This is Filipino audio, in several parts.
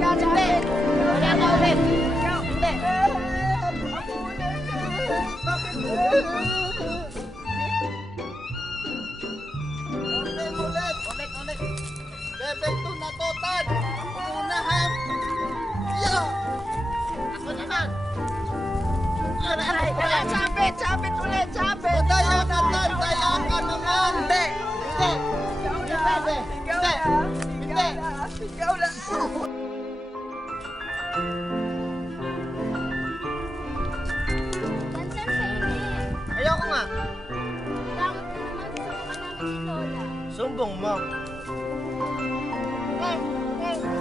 Gotcha. Aray. Sabit, sabit ulit, sabit. Daya ka, Tan. Daya ka naman. Hindi. Hindi. Hindi. na. Hindi. Na. Hindi. Ikaw na. Bansan sa init. Ayoko nga. Bakit ka naman gusto ka namin ni Lola? Sumbong mo.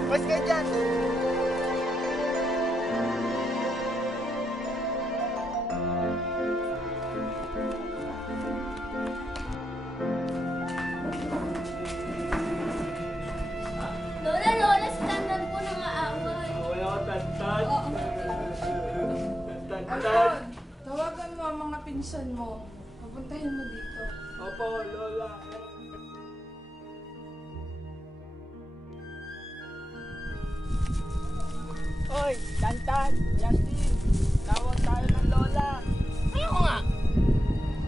Mas kayo dyan. Aron, tawagan mo ang mga pinsan mo. Papuntahin mo dito. Opo, Lola. Hoy, Tantan, Justin, tawag tayo ng Lola. Ayoko nga.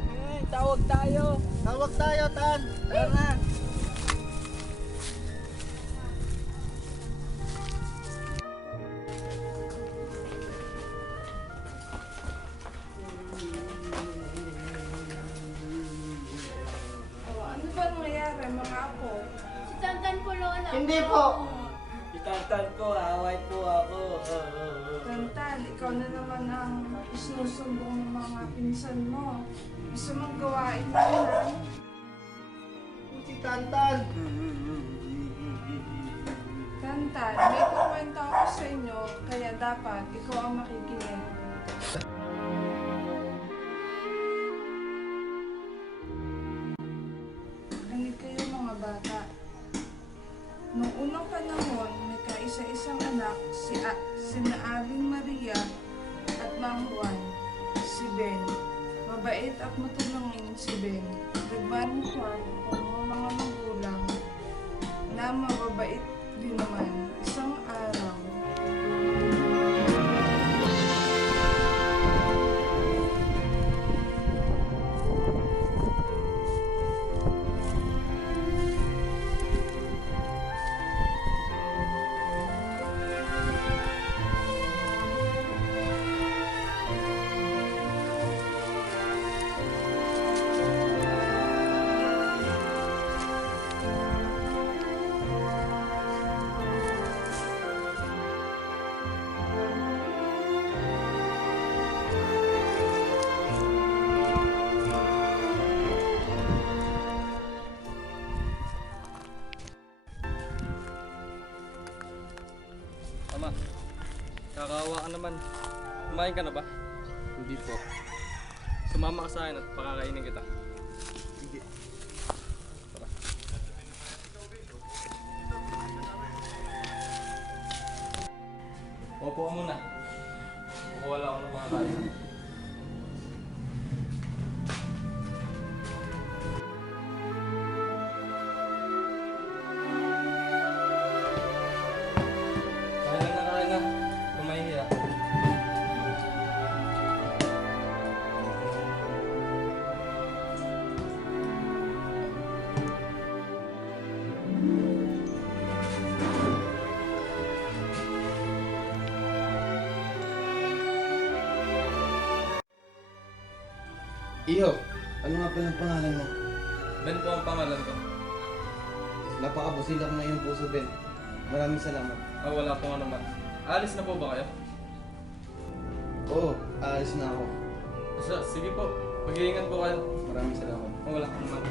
Eh, tawag tayo. Tawag tayo, Tan. Tara na. Hindi po. Itantan ko, away po ako. Tantan, ikaw na naman ang isinusumbong ng mga pinsan mo. Gusto mong gawain mo yan. Si Tantan. Tantan, may kukwento ako sa inyo, kaya dapat ikaw ang makikinig. Noong unang panahon, may kaisa-isang anak, si, A, si Abing Maria at Mang Juan, si Ben. Mabait at matulungin si Ben. Kakawa ka naman. Kumain ka na ba? Hindi po. Sumama ka sa akin at pakakainin kita. Iyo, ano nga pala ang pangalan mo? Ben po ang pangalan ko. Napakabusil ako ng iyong puso, Ben. Maraming salamat. Ah, wala pong ano man. Alis na po ba kayo? Oo, aalis na ako. Sige po. Mag-iingat po kayo. Maraming salamat. Oh, wala kang naman.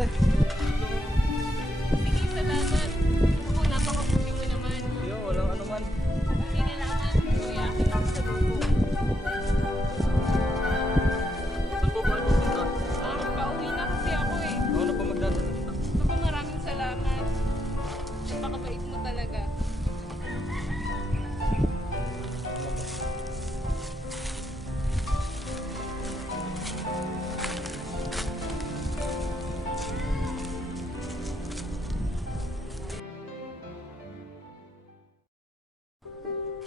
Anne.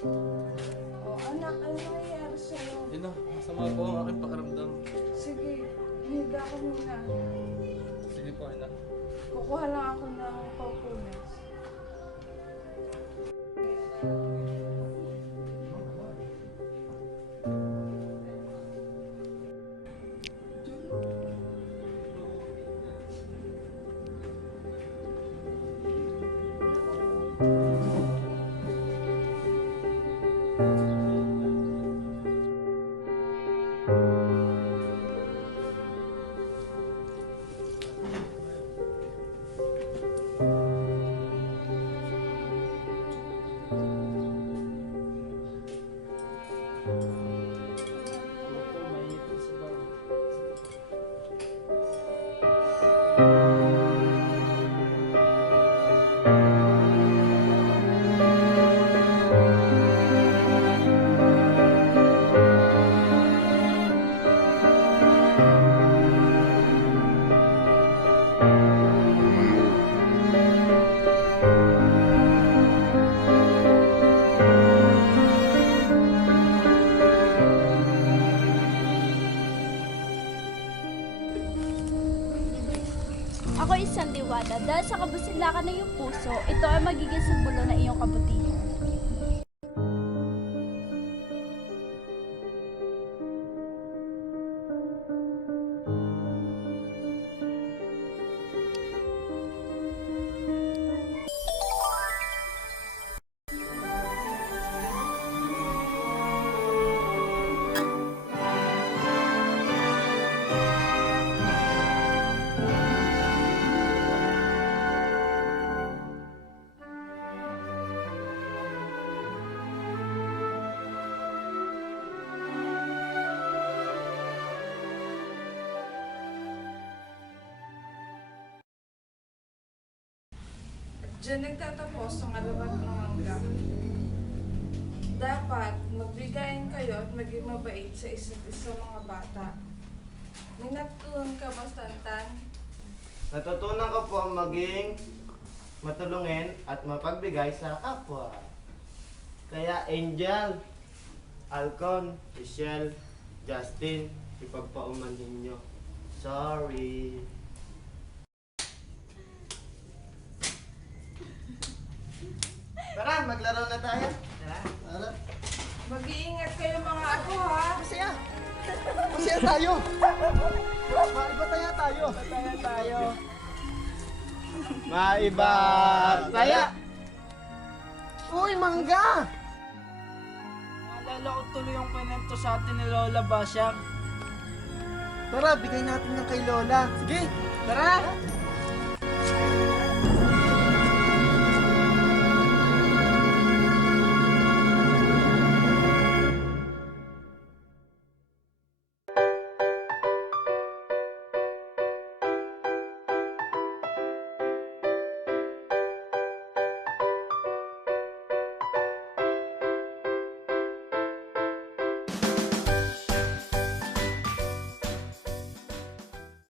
Oh, anak, ano nangyayari sa'yo? Yun na, masama po ang aking pakiramdam. Sige, higa ko muna. Sige po, ina. Kukuha lang ako ng paupunas. Diwata. Dahil sa kabusilakan ng iyong puso, ito ay magiging simbolo ng iyong kabutihan. Diyan nagtatapos ang alabat ng hanggang. Dapat magbigayin kayo at maging mabait sa isa't isa mga bata. May natutunan ka ba, Tantan? Natutunan ko po ang maging matulungin at mapagbigay sa kapwa. Kaya Angel, Alcon, Michelle, Justin, ipagpauman ninyo. Sorry. Tara, maglaro na tayo. Tara. Tara. Mag-iingat kayo mga ako ha! Masaya. Masaya tayo. Maiba tayo tayo. Tayo tayo. Maiba tayo. Uy, mangga! Naalala ko tuloy yung kwento sa atin ni Lola Basyang. Tara, bigay natin ng kay Lola. Sige, tara!